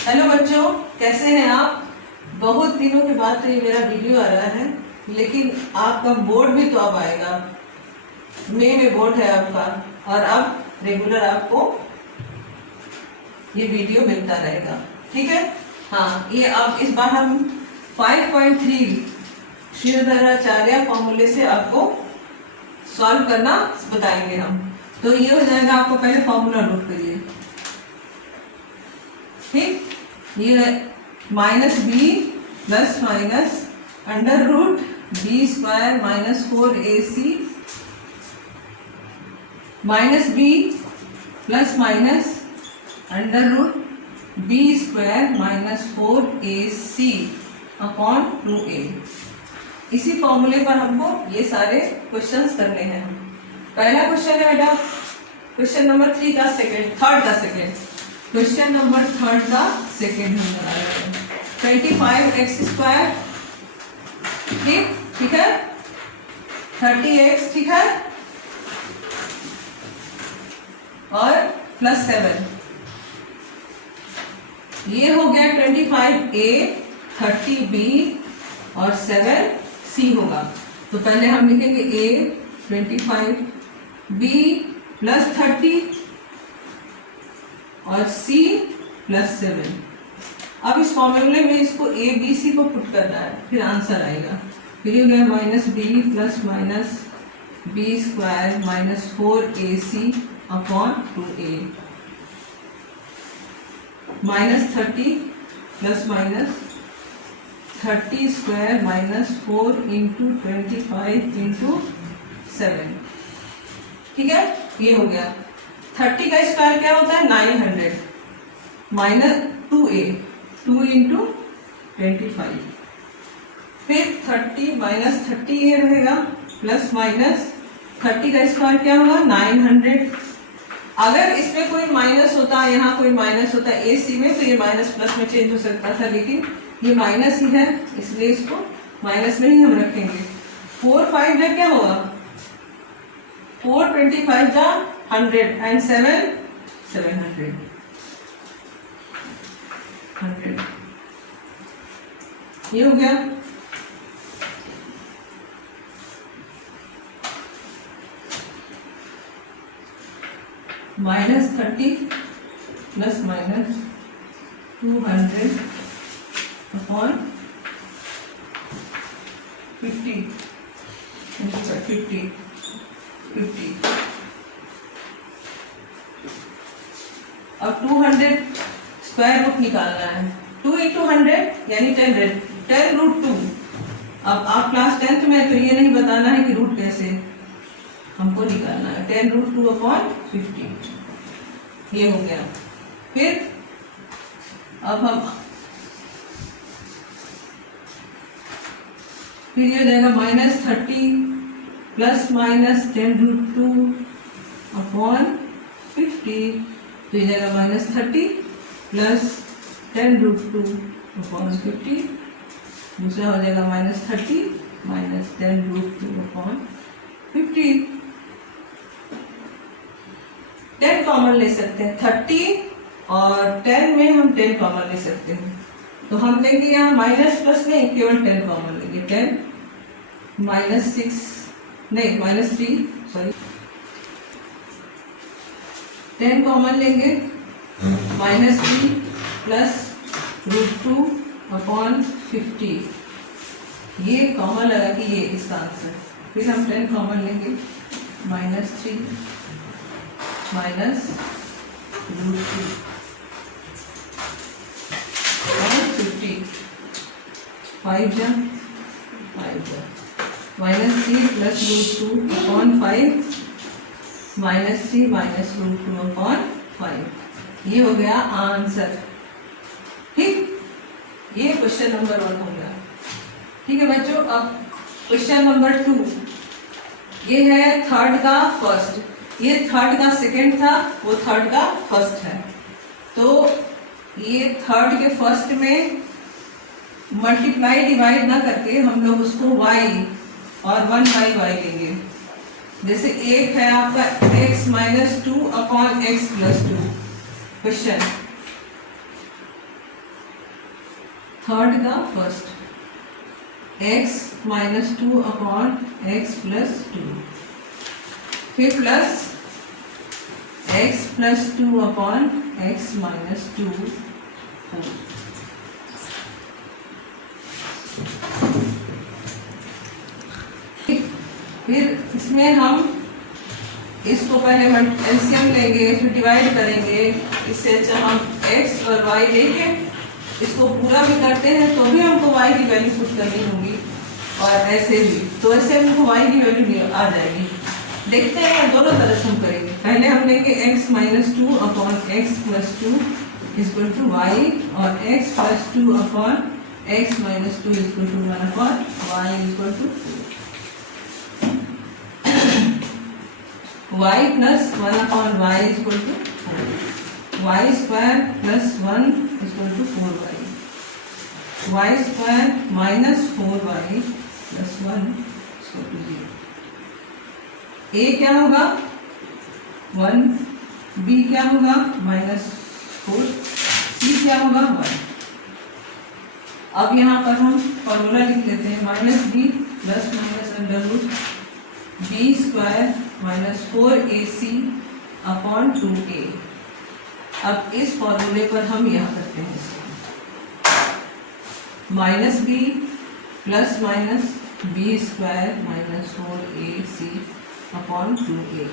Hello बच्चों, कैसे हैं आप। बहुत दिनों के बाद तो ये मेरा वीडियो आ रहा है, लेकिन आपका बोर्ड भी तो अब आएगा। मई में बोर्ड है आपका, और अब रेगुलर आपको ये वीडियो मिलता रहेगा, ठीक है। हाँ, ये अब इस बार हम 5.3 श्रीधराचार्य फॉर्मूले से आपको सॉल्व करना बताएंगे हम। तो ये हो जाएगा, आपको पहले फॉर्मूला नोट करिए, ठीक। ये है minus B plus minus under root B square minus 4ac minus B plus minus under root B square minus 4ac upon 2a। इसी फॉर्मूले पर हमको ये सारे क्वेश्चंस करने हैं। पहला क्वेश्चन है बेटा क्वेश्चन नंबर 3 का थर्ड का सेकेंड क्वेश्चन नंबर थर्ड का सेकेंड हम बना रहे हैं। 25x स्क्वायर, ठीक है, 30x, ठीक है, और प्लस 7। ये हो गया 25a, 30b और 7c होगा। तो पहले हम लिखेंगे a 25b प्लस 30 और c प्लस 7। अब इस फॉर्मूले में इसको a b c को पुट करना है, फिर आंसर आएगा। फिर ये हो गया minus B plus minus B square minus 4ac upon 2a minus 30 plus minus 30 square minus 4 into 25 into 7, ठीक है। ये हो गया 30 का स्क्वायर क्या होता है 900 माइनस 2a 2 इंटू 25, फिर 30 माइनस 30 ये रहेगा प्लस माइनस 30 का स्क्वायर क्या होगा 900। अगर इसमें कोई माइनस होता, यहाँ कोई माइनस होता ए सी में, तो ये माइनस प्लस में चेंज हो सकता था, लेकिन ये माइनस ही है, इसलिए इसको माइनस में ही हम रखेंगे। 4 5 में क्या होगा 4 25 जा 100 एंड 7 700 100। ये हो गया। माइनस 30 प्लस माइनस 200 अपॉन 50 अब 200 स्क्वायर रूट निकालना है। 2 इंटू 100 यानी 10 रूट 2। अब आप क्लास 10th में, तो ये नहीं बताना है कि रूट कैसे हमको निकालना है। 10 रूट 2 अपॉन 50, ये हो गया। फिर अब ये हो जाएगा minus 30 plus minus 10 root 2 upon 50, तो ये जाएगा माइनस 30 प्लस 10 रूट 2 अपॉन 50। दूसरा हो जाएगा minus 30 minus 10 root 2 upon 50। 10 common ले सकते हैं, 30 और 10 में हम 10 कॉमन ले सकते हैं। तो हम लेंगे यहाँ माइनस प्लस नहीं, केवल 10 कॉमन लेंगे। 10 माइनस 6 नहीं माइनस 3 सॉरी 10 कॉमन लेंगे, माइनस 3 प्लस रूट 2 अपॉन 50। ये कॉमन लगा कि ये इसका आंसर। फिर हम 10 कॉमन लेंगे, माइनस 3 माइनस रूट 2 और 50, 5 जा minus 3 plus root 2 upon 5 minus 3 minus root 2 upon 5। ये हो गया आंसर, ठीक। ये क्वेश्चन नंबर 1 हो गया, ठीक है बच्चों। अब क्वेश्चन नंबर 2, ये है थर्ड का फर्स्ट, ये थर्ड का सेकेंड था, वो थर्ड का फर्स्ट है। तो ये थर्ड के फर्स्ट में मल्टीप्लाई डिवाइड ना करके हम लोग उसको y और 1/y लेंगे। जैसे एक है आपका x minus 2 upon x plus 2 question, third का first, x minus 2 upon x plus 2, फिर plus x plus 2 upon x minus 2, 4। फिर इसमें हम इसको पहले एलसीएम लेंगे, फिर डिवाइड करेंगे। इससे अच्छा हम x और y लेके इसको पूरा भी करते हैं तो भी हमको y की वैल्यू पुट करनी होगी, और ऐसे भी तो ऐसे हमको y की वैल्यू आ जाएगी। देखते हैं दोनों तरह से हम करेंगे। पहले हम लेंगे x minus 2 upon x plus 2 equal to y, और x plus 2 upon x minus 2 equal to 1 upon y equal to y plus 1 upon y equal to 4, y square plus 1 equal to 4y, y square minus 4y plus 1 equal to 0। a क्या होगा 1, b क्या होगा minus 4, c क्या होगा 1। अब यहाँ पर हम फॉर्मूला लिख लेते हैं, minus b plus minus under root b square minus 4ac upon 2a। अब इस फॉर्मूले पर हम यह करते हैं, minus b plus minus b square minus 4ac upon 2a।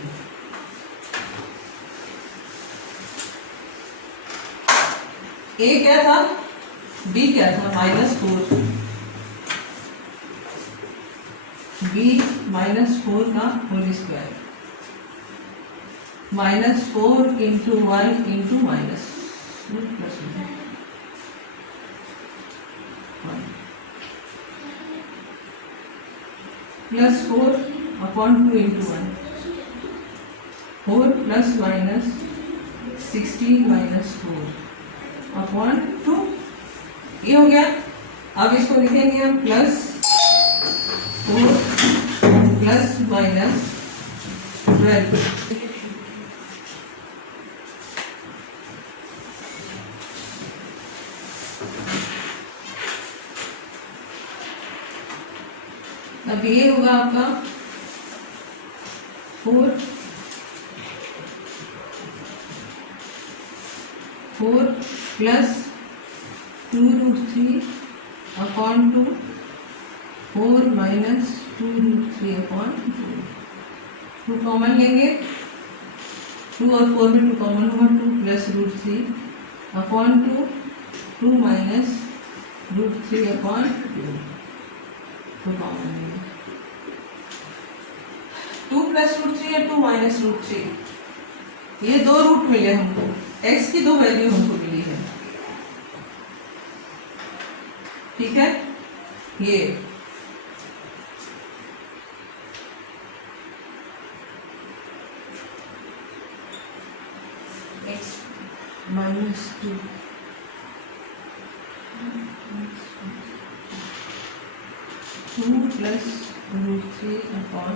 a क्या था, b क्या था माइनस 4, b माइनस 4 का whole square, minus 4 into 1 into minus plus 1 plus 4 upon 2 into 1, 4 plus minus 16 minus 4 upon 2, ये हो गया। अब इसको लिखेंगे हम प्लस 4 प्लस माइनस 12। अब ये होगा आपका 4 plus 2 root 3 upon 2, 4 minus 2 root 3 upon 2 common लेंगे, 2 और 4 में 2 कॉमन होगा, 2 plus root 3 upon 2 minus root 3 upon 2 common लेंगे, 2 प्लस रूट 3 है 2 माइनस रूट 3। ये दो रूट मिले हमको, x की दो वैल्यू हमको मिली है, ठीक है। ये x minus 2 plus root 3 upon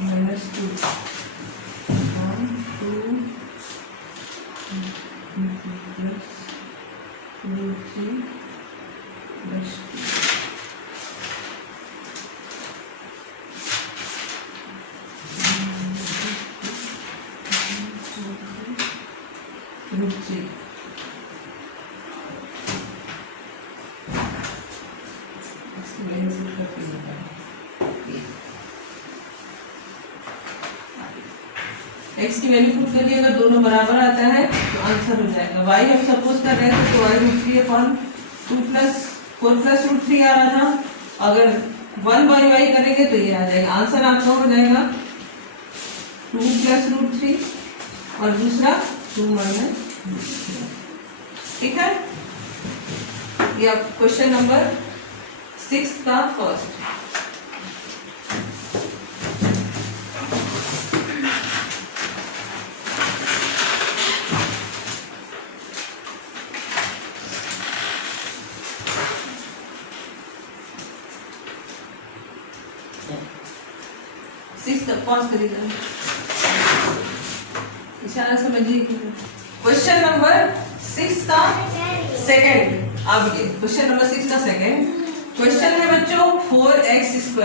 minus 2 upon 2 plus root 3 plus 2 root 3। x की वैल्यू पुट करके अगर दोनों बराबर आता है तो आंसर हो जाएगा। y हम सपोज कर रहे थे तो y root 3 upon 2 plus 4 plus root 3 आ रहा था। अगर 1 बाई y करेंगे तो ये आ जाएगा, आंसर आपका हो जाएगा 2 प्लस रूट 3 और दूसरा 2 माइनस रूट 3। ठीक है, ये क्वेश्चन नंबर 6 का फर्स्ट। पॉज करिएगा, इशारा समझिए। क्वेश्चन नंबर 6 का सेकंड। अब ये क्वेश्चन नंबर 6 का सेकेंड क्वेश्चन है बच्चों 4x²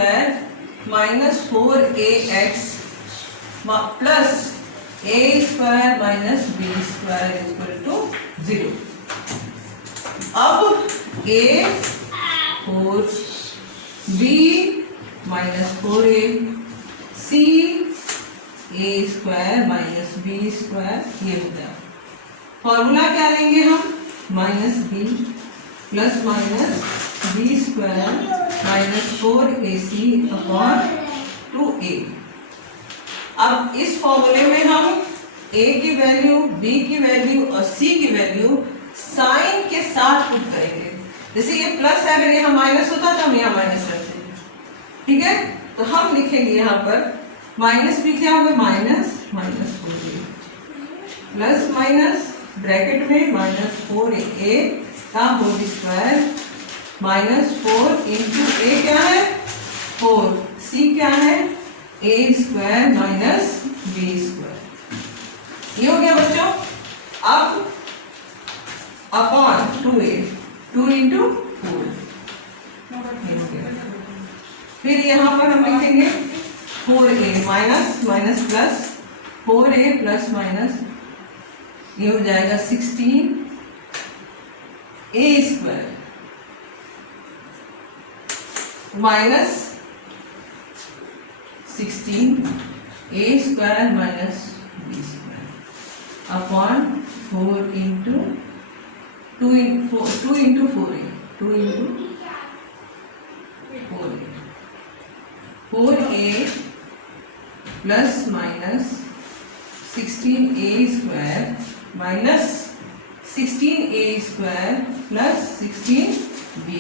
minus 4ax plus a² minus b² equal to 0। अब a 4 b minus 4a c a² minus b² ये हो गया। फॉर्मूला क्या लेंगे हम minus b plus minus b² minus 4ac upon 2a। अब इस फॉर्मूले में हम a की वैल्यू b की वैल्यू और c की वैल्यू साइन के साथ पुट करेंगे। जैसे ये प्लस है, अगर यहाँ माइनस होता तो हम यहाँ माइनस रखते हैं, ठीक है। तो हम लिखेंगे यहाँ पर माइनस भी क्या होगा minus minus 4a plus minus bracket में माइनस 4a का whole square minus 4 into a क्या है 4 c क्या है a² माइनस b²। ये हो गया बच्चों। अब अपॉन 2a 2 इंटू 4 फिर यहाँ पर हम लिखेंगे 4a minus minus plus 4a plus minus ये हो जाएगा 16 a² minus 16 a² minus b² upon 4 into 2 into 4a 2 into 4a plus minus 16a² minus 16a² plus 16b²।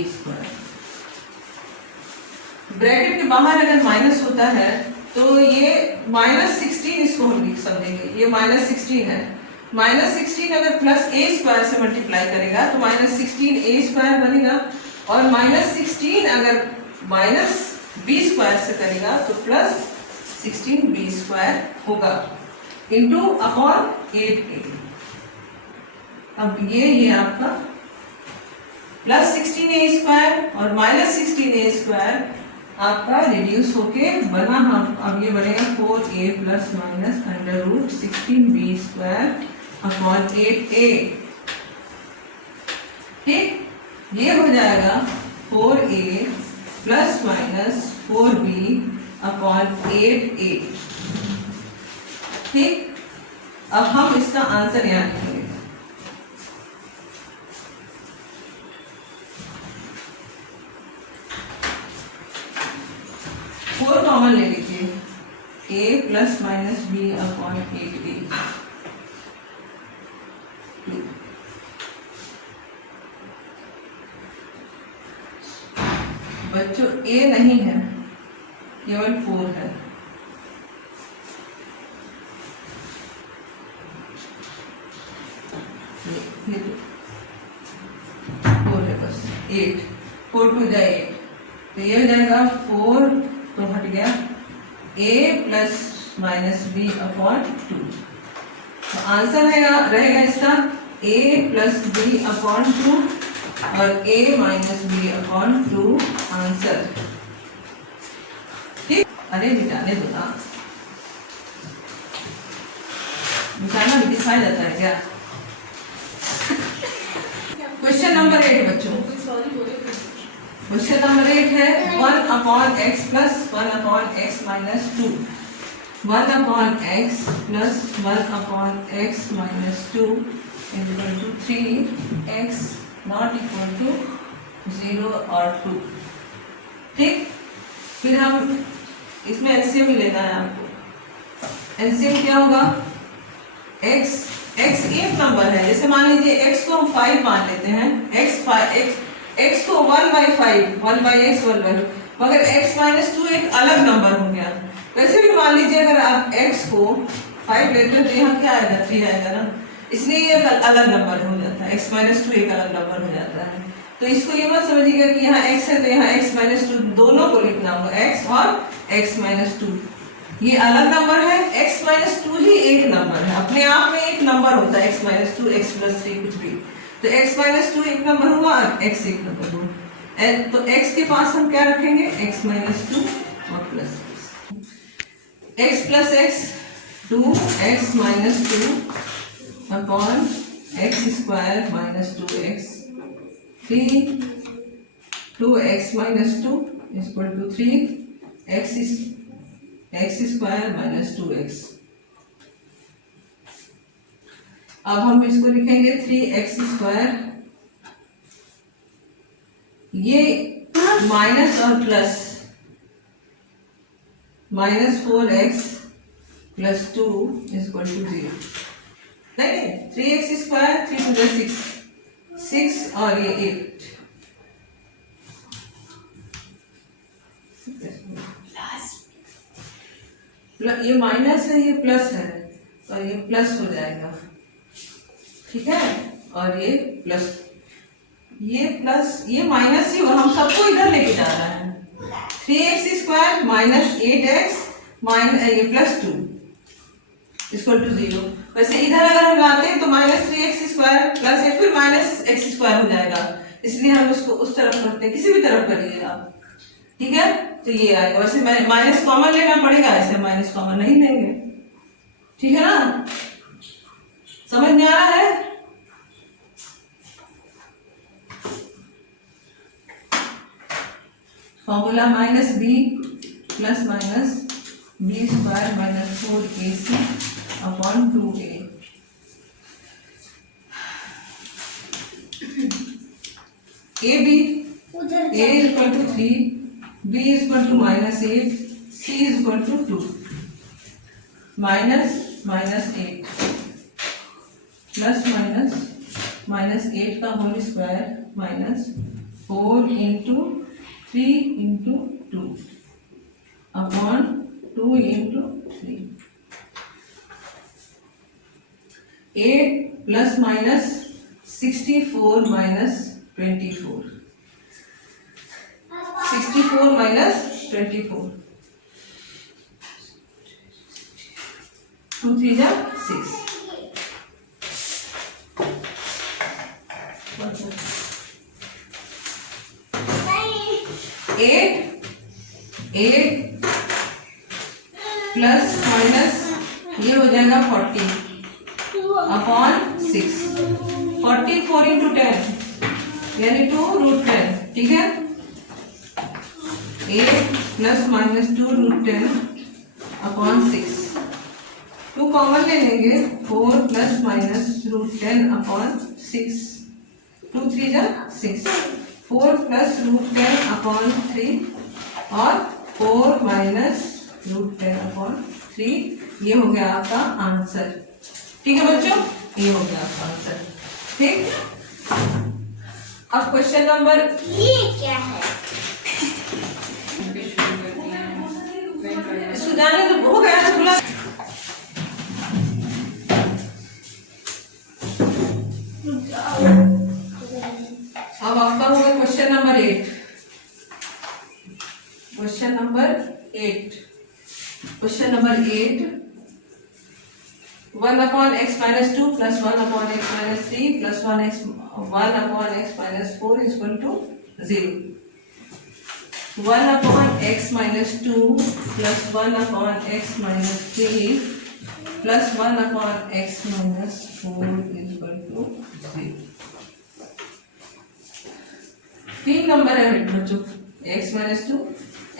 Bracket के बाहर अगर माइनस होता है तो ये माइनस 16 इसको हम लिख समझेंगे, ये माइनस 16 है। माइनस 16 अगर प्लस a² से मल्टीप्लाई करेगा तो माइनस 16a² बनेगा, और माइनस 16 अगर माइनस b² से करेगा तो प्लस 16b² होगा इंटू अपॉन 8a। अब ये आपका प्लस 16a² और माइनस 16a² आपका रिड्यूस होके बना हम अब ये बनेगा 4a plus minus under root 16b² upon 8a। ठीक, ये हो जाएगा 4a plus minus 4b upon 8a। ठीक, अब हम इसका आंसर यहाँ लिखेंगे। फोर कॉमन ले लीजिए a plus minus b upon 8a। बच्चों a नहीं है, केवल 4 है। फोर है बस 8 4 टू जाए 8 तो ये हो जाएगा 4 तो हट गया a plus minus b upon 2। तो आंसर है रहेगा इसका a प्लस b अपॉन 2 और a minus b upon 2 answer. ठीक, अरे मिटाने दो ना, मिटाना भी दिखाया जाता है क्या। क्वेश्चन नंबर 8 बच्चों, क्वेश्चन नंबर 8 है 1 upon X plus 1 upon X minus 2 1 upon X plus 1 upon X minus 2 equal to 3x not equal to 0 और 2। ठीक, फिर हम इसमें एलसीएम ही लेना है आपको। एलसीएम क्या होगा x एक नंबर है, जैसे मान लीजिए x को हम 5 मान लेते हैं, x को 1/5 1/x 1/2, मगर x माइनस 2 एक अलग नंबर हो गया। वैसे भी मान लीजिए अगर आप x को 5 लेते हो तो यहाँ क्या आएगा 3 आएगा ना, इसलिए ये अलग नंबर हो जाता है, x माइनस 2 एक अलग नंबर हो जाता है। तो इसको ये मत समझिएगा कि यहाँ x है तो यहाँ x माइनस 2 दोनों को लिखना होगा, x और x माइनस 2 ये अलग नंबर है, x माइनस 2 ही एक नंबर है, अपने आप में एक नंबर होता है x माइनस 2 x प्लस 3 कुछ भी। तो x माइनस 2 एक नंबर हुआ और x एक नंबर हुआ। तो x के पास हम क्या रखेंगे, x माइनस 2 और plus x plus x 2x minus 2 upon X square minus 2x 3 2x minus 2 equal to 3 x square minus 2x। अब हम इसको लिखेंगे 3x स्क्वायर, ये माइनस और plus minus 4x plus 2 equal to 0। नहीं 3x स्क्वायर 3 टू 6 और ये 8 ये माइनस है ये प्लस है तो ये प्लस हो जाएगा, ठीक है। और ये प्लस ये माइनस ही हम सबको इधर लेके जा रहा है। 3x square minus 8x minus ये प्लस 2 इक्वल टू 0। वैसे इधर अगर हम लाते हैं तो माइनस 3x स्क्वायर प्लस है फिर माइनस x स्क्वायर हो जाएगा, इसलिए हम इसको उस तरफ करते हैं, किसी भी तरफ करिए आप, ठीक है। तो ये आएगा, वैसे माइनस कॉमन लेना पड़ेगा, ऐसे माइनस कॉमन नहीं लेंगे, ठीक है ना। समझ में आ रहा है। Formula minus B plus minus B square minus 4ac upon 2a। A B a equal to 3, b equal to minus 8, c equal to 2 minus minus 8 plus minus minus 8 का whole square minus 4 into 3 into 2 upon 2 into 3। 8 plus minus 64 minus 24 64 minus 24 2 3 जा 6। 8 plus minus ये हो जाएगा 40 upon 6। 44 into 10 यानी 2 root 10, ठीक है। 8 plus minus 2 root 10 upon 6। 2 common ले लेंगे, 4 प्लस माइनस रूट 10 अपॉन 6। 2 3 जा 6। 4 प्लस रूट 10 अपॉन 3 और 4 माइनस रूट 10 अपॉन 3। ये हो गया आपका आंसर, ठीक है बच्चों, ये हो गया आपका आंसर, ठीक। अब क्वेश्चन नंबर, ये क्या है? इसको जाने तो हो गया तो खुला। अब आपका होगा question number 8। Question number 8 1 upon x minus 2 plus 1 upon x minus 3 plus 1 upon x minus 4 is equal to 0. 1 upon x minus 2 plus 1 upon x minus 3 plus 1 upon x minus 4 is equal to 0. 3 number है बच्चों, x minus 2,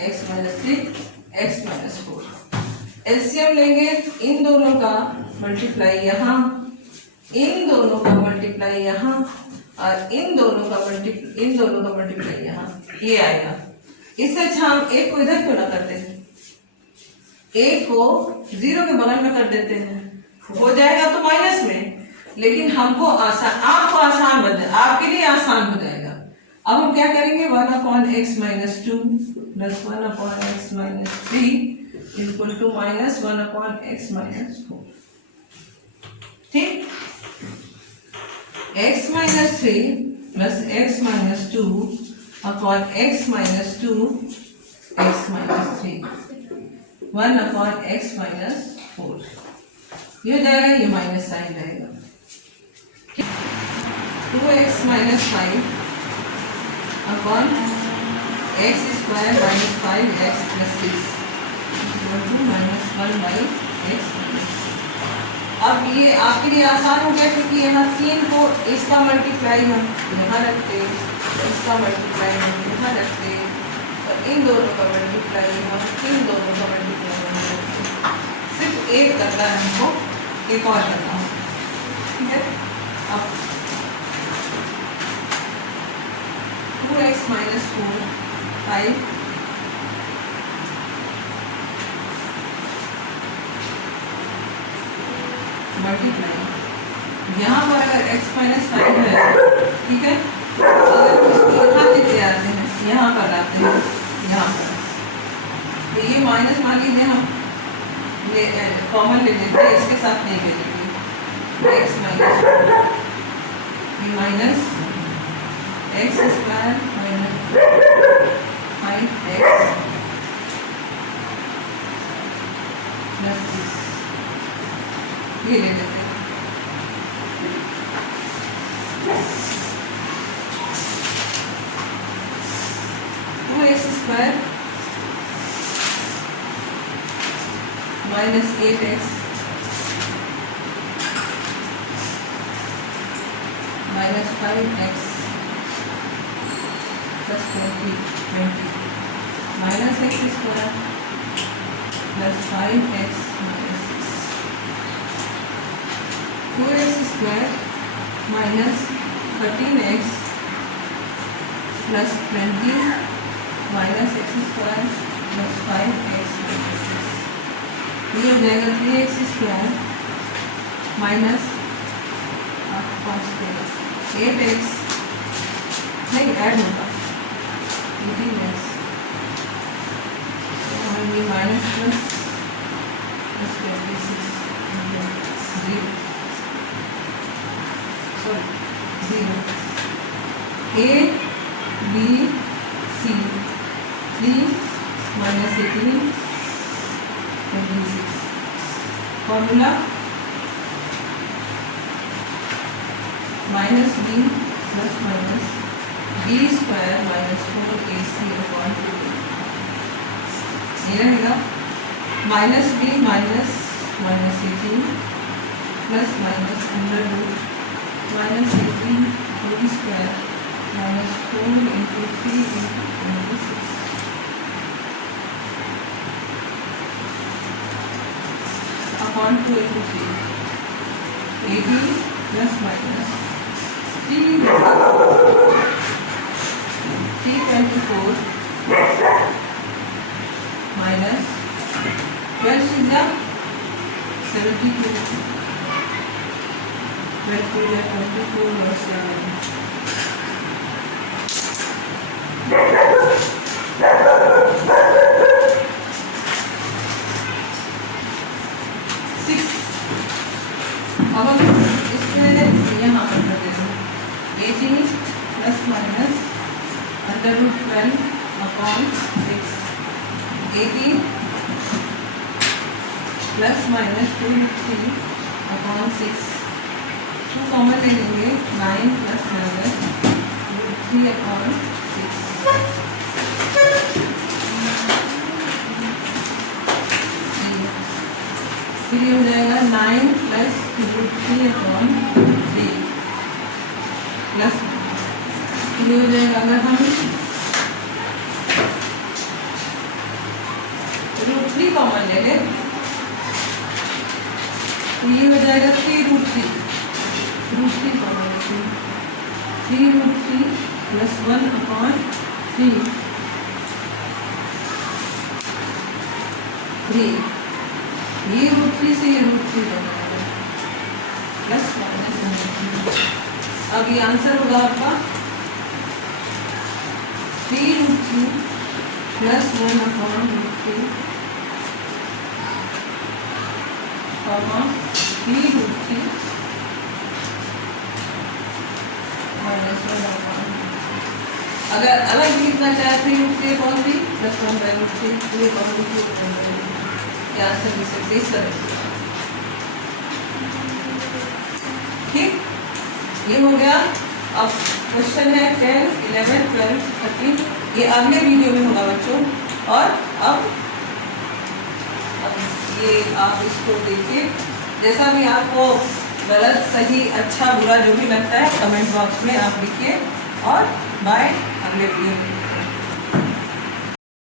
x minus 3, x minus 4। LCM लेंगे, इन दोनों का multiply यहाँ, इन दोनों का multiply यहाँ और इन दोनों का मल्टीप्लाई यहाँ, ये आएगा। इससे अच्छा हम एक को इधर क्यों ना करते हैं, एक को 0 के बगल में कर देते हैं, हो जाएगा तो माइनस में, लेकिन हमको आसान, आपको आसान बन जाए, आपके लिए आसान हो जाएगा। अब हम क्या करेंगे, 1 upon x minus 2 plus 1 upon x minus 3 equal to minus 1 upon x minus 4, ठीक। x minus 3 plus x minus 2 upon x minus 2 x minus 3 1 upon x minus 4, ये हो जाएगा, ये माइनस साइन रहेगा। 2x minus 5 upon x square minus 5x plus 6 equal to minus 1 by x minus। अब ये आपके लिए आसान हो गया क्योंकि यहाँ 3 को इसका मल्टीप्लाई हम यहाँ रखते, इसका मल्टीप्लाई हम यहाँ रखते, और इन दोनों का मल्टीप्लाई हम इन दोनों का मल्टीप्लाई हम रखते। सिर्फ एक करना है हमको, एक और करना है, ठीक है। अब 2x minus 4 5 मल्टीप्लाई, यहाँ पर अगर x माइनस 5 है, ठीक है, अगर इसको यहाँ लेते आते हैं, यहाँ पर लाते हैं, यहाँ पर तो ये माइनस मान लीजिए हम कॉमन ले लेते हैं, इसके साथ नहीं ले लेंगे, x minus minus X square minus 5x plus 6 ये ले लेते हैं। Two X square minus 8x minus 5x plus 20 minus X square plus 5x minus 6 4x square minus 13x plus 20 minus X square plus 5x minus 6 ये हो जाएगा 3x square minus 8x नहीं add होगा 18x और ये minus plus 26 0 A B C 3 minus 18 26 formula minus b plus minus b square minus 4ac upon 2 ये रहेगा minus b minus minus 18 plus minus under root minus 18 whole square minus 4 into 3 into 6 upon 2 into 3 18 plus minus 324 minus 12 सीधा 72 24 और 7 अब हम इसमें यहाँ पर कर देते हैं 18 plus minus under root 12 upon 6 18 plus minus 2 3 upon 6 2 common ले लेंगे 9 प्लस माइनस 3 अपॉन 6 फिर ये हो जाएगा 9 प्लस 3 अपॉन 3 प्लस फिर ये हो जाएगा अगर हम √3 कॉमन ले लें तो ये हो जाएगा 3√3 √3 कॉमन लेते हैं 3√3 प्लस 1 अपॉन 3 ये √3 से ये √3 बनेगा प्लस माइनस। अब ये आंसर होगा आपका 3√3 प्लस 1 अपॉन √3 3√3 माइनस 1 अपॉन। अगर अलग लिखना चाहे 3√3 अपॉन 3 प्लस 1 बाई √3 ये आंसर लिख सकते इस तरह से। ठीक, ये हो गया अब क्वेश्चन है 10, 11, 12, 13, ये अगले वीडियो में होगा बच्चों। और अब ये आप इसको देखिए, जैसा भी आपको गलत सही अच्छा बुरा जो भी लगता है कमेंट बॉक्स में आप लिखिए। और बाय, अगले वीडियो में।